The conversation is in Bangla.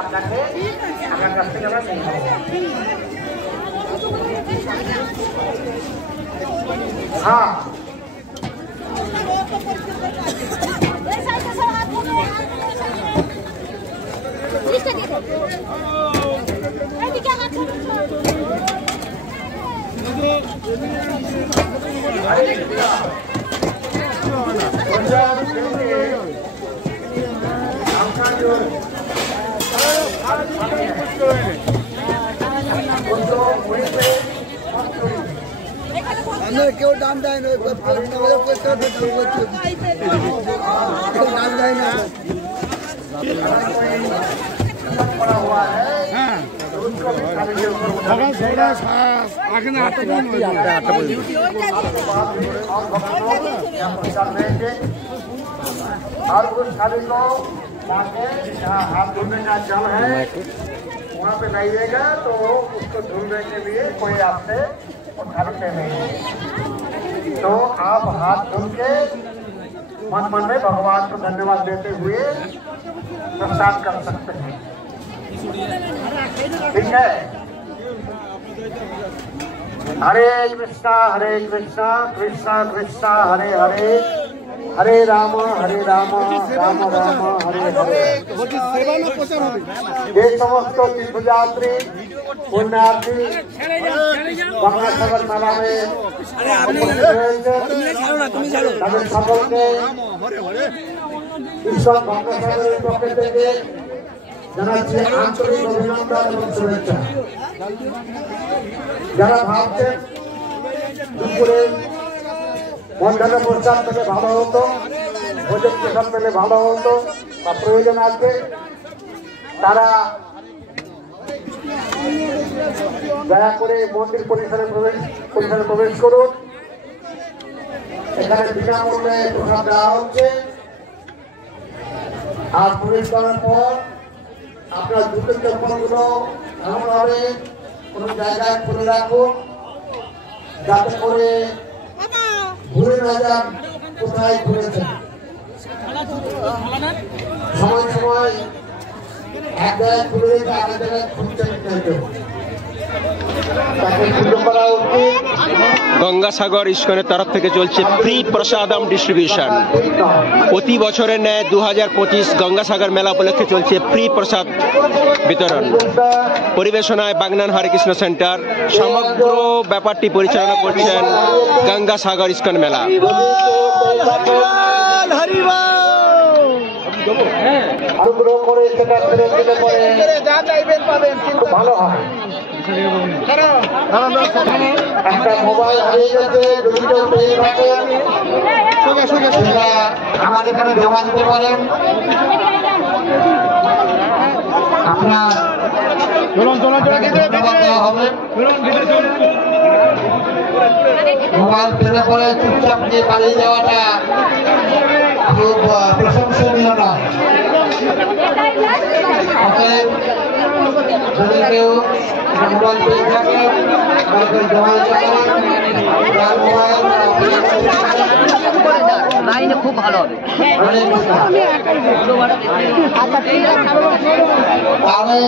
আপনাকে আমার কাছ থেকে আমরা নিয়ে নেব। হ্যাঁ কেউ দাম দেয় না, দাম দেয় না। और उस थाली को मांगे जहाँ हाथ धुलने का जल है वहाँ पे लाइएगा तो उसको धुलने के लिए कोई आपसे उठाते नहीं। तो आप हाथ धुल के मन मन में भगवान को धन्यवाद देते हुए प्रसाद कर सकते हैं। ठीक है। हरे कृष्णा कृष्णा कृष्णा हरे हरे, हरे राम राम राम हरे हरे। ये समस्त तीर्थयात्री पुण्यार्थी गंगासागर मेला में সকলকে ঈশ্বর গঙ্গাসাগরের পক্ষ থেকে জানাচ্ছি আন্তরিক অভিনন্দন এবং শুভেচ্ছা। যারা ভাবছেন দুপুরে মধ্যাহ্ন প্রস্তাব পেলে ভালো হতো, ভোজন প্রসাদ পেলে ভালো হতো বা প্রয়োজন আছে, তারা দয়া করে মন্দির পরিসরে প্রবেশ করুন। এখানে বিনামূল্যে প্রসাদ দেওয়া হচ্ছে। আর প্রবেশ করার পর আপনার জুতোর চপ্পলগুলো এমনভাবে কোনো জায়গায় খুলে রাখুন যাতে করে ভুলে না যান কোথায় ঘুরেছেন। সময় সময় এক জায়গায় খুলে রেখে আরেক জায়গায় খুঁজতে চাইতে গঙ্গাসাগর ইস্কনের তরফ থেকে চলছে ফ্রি প্রসাদম ডিস্ট্রিবিউশন। প্রতি বছরের ন্যায় 2025 গঙ্গাসাগর মেলা উপলক্ষে চলছে ফ্রি প্রসাদ বিতরণ। পরিবেশনায় বাগনান হরেকৃষ্ণ সেন্টার। সমগ্র ব্যাপারটি পরিচালনা করছেন গঙ্গাসাগর ইস্কন মেলা। অনুগ্রহ করে সেটা ফেরত দিতে পারে, যা চাইবেন পাবেন, কিন্তু ভালো হয়। একটা মোবাইল হারিয়ে গেছে, যদি কেউ পেয়ে থাকেন সেটা আমার এখানে জমা দিতে পারেন। আপনার হবে মোবাইল পেলে পরে চুপচাপ নিয়ে পালিয়ে যাওয়াটা খুব প্রশংসনীয় নয়। অতএব যদি কেউ মোবাইল পেয়ে থাকে জমা দিতে পারেন, খুব ভালো হবে। তাহলে